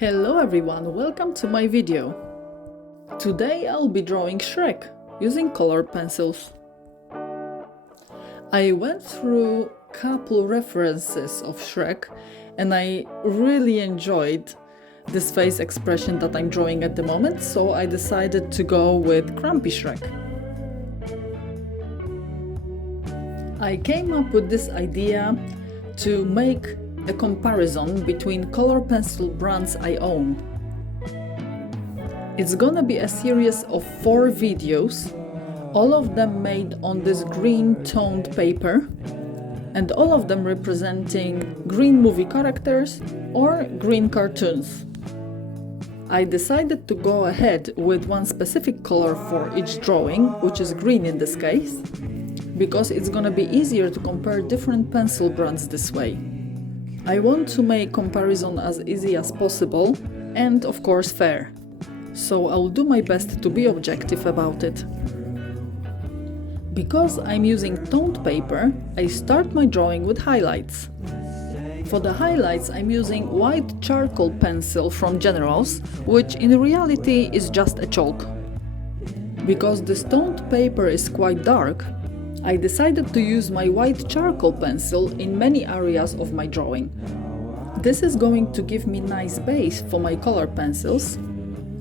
Hello everyone, welcome to my video. Today I'll be drawing Shrek using colored pencils. I went through a couple references of Shrek and I really enjoyed this face expression that I'm drawing at the moment, so I decided to go with Grumpy Shrek. I came up with this idea to make a comparison between color pencil brands I own. It's gonna be a series of 4 videos, all of them made on this green toned paper, and all of them representing green movie characters or green cartoons. I decided to go ahead with one specific color for each drawing, which is green in this case, because it's gonna be easier to compare different pencil brands this way. I want to make comparison as easy as possible and of course fair, so I'll do my best to be objective about it. Because I'm using toned paper, I start my drawing with highlights. For the highlights I'm using white charcoal pencil from Generals, which in reality is just a chalk. Because this toned paper is quite dark, I decided to use my white charcoal pencil in many areas of my drawing. This is going to give me nice base for my color pencils,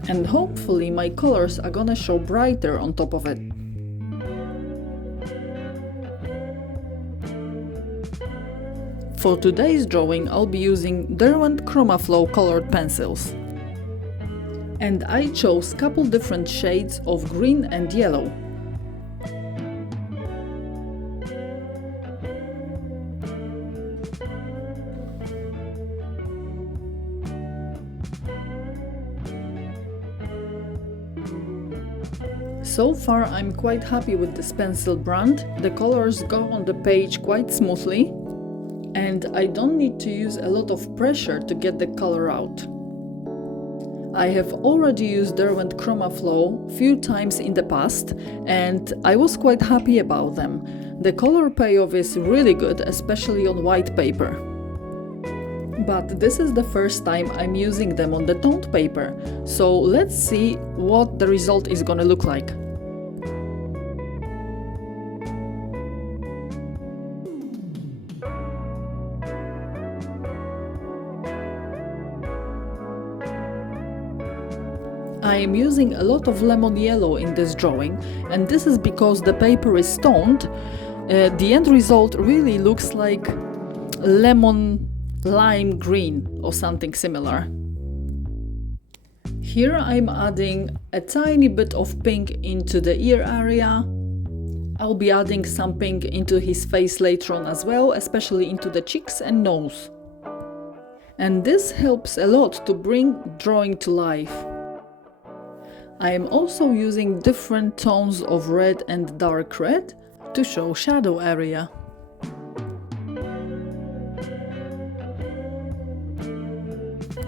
and hopefully my colors are gonna show brighter on top of it. For today's drawing I'll be using Derwent Chromaflow colored pencils. And I chose couple different shades of green and yellow. So far I'm quite happy with this pencil brand. The colors go on the page quite smoothly and I don't need to use a lot of pressure to get the color out. I have already used Derwent Chromaflow a few times in the past and I was quite happy about them. The color payoff is really good, especially on white paper. But this is the first time I'm using them on the toned paper, so let's see what the result is gonna look like. I am using a lot of lemon yellow in this drawing, and this is because the paper is toned. The end result really looks like lemon lime green or something similar. Here I'm adding a tiny bit of pink into the ear area. I'll be adding some pink into his face later on as well, especially into the cheeks and nose. And this helps a lot to bring drawing to life. I am also using different tones of red and dark red to show shadow area.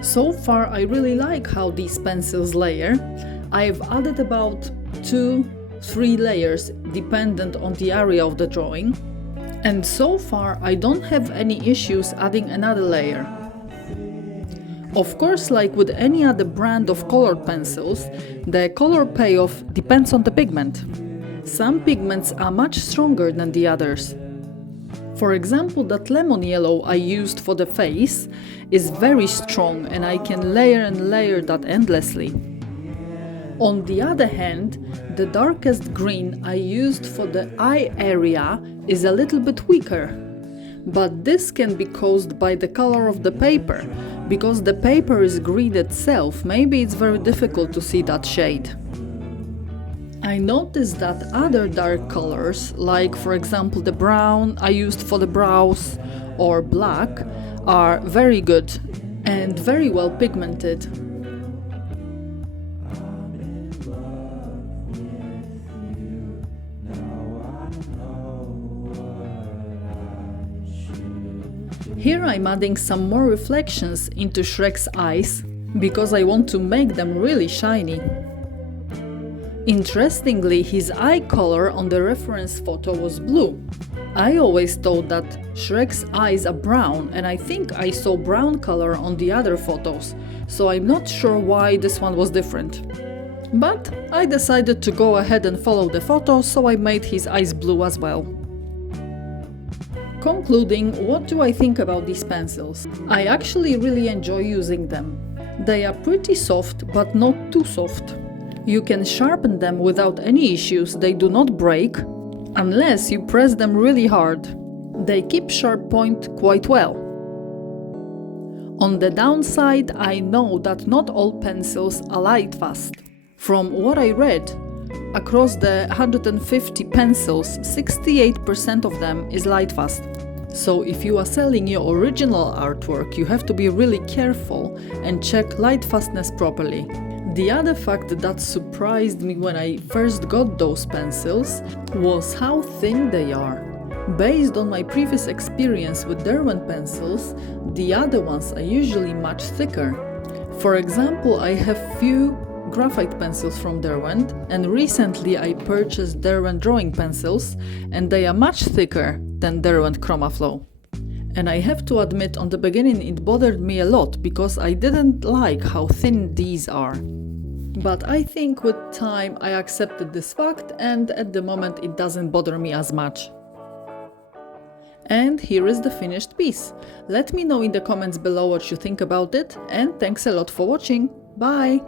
So far I really like how these pencils layer. I've added about 2-3 layers dependent on the area of the drawing, and so far I don't have any issues adding another layer. Of course, like with any other brand of colored pencils, the color payoff depends on the pigment. Some pigments are much stronger than the others. For example, that lemon yellow I used for the face is very strong and I can layer and layer that endlessly. On the other hand, the darkest green I used for the eye area is a little bit weaker. But this can be caused by the color of the paper. Because the paper is green itself, maybe it's very difficult to see that shade. I noticed that other dark colors, like for example the brown I used for the brows or black, are very good and very well pigmented. Here I'm adding some more reflections into Shrek's eyes, because I want to make them really shiny. Interestingly, his eye color on the reference photo was blue. I always thought that Shrek's eyes are brown, and I think I saw brown color on the other photos, so I'm not sure why this one was different. But I decided to go ahead and follow the photo, so I made his eyes blue as well. Concluding, what do I think about these pencils? I actually really enjoy using them. They are pretty soft, but not too soft. You can sharpen them without any issues, they do not break, unless you press them really hard. They keep sharp point quite well. On the downside, I know that not all pencils are light fast. From what I read, across the 150 pencils, 68% of them is light fast. So if you are selling your original artwork, you have to be really careful and check light fastness properly. The other fact that surprised me when I first got those pencils was how thin they are. Based on my previous experience with Derwent pencils, the other ones are usually much thicker. For example, I have few graphite pencils from Derwent, and recently I purchased Derwent drawing pencils, and they are much thicker than Derwent Chromaflow. And I have to admit, on the beginning it bothered me a lot because I didn't like how thin these are. But I think with time I accepted this fact, and at the moment it doesn't bother me as much. And here is the finished piece. Let me know in the comments below what you think about it, and thanks a lot for watching. Bye!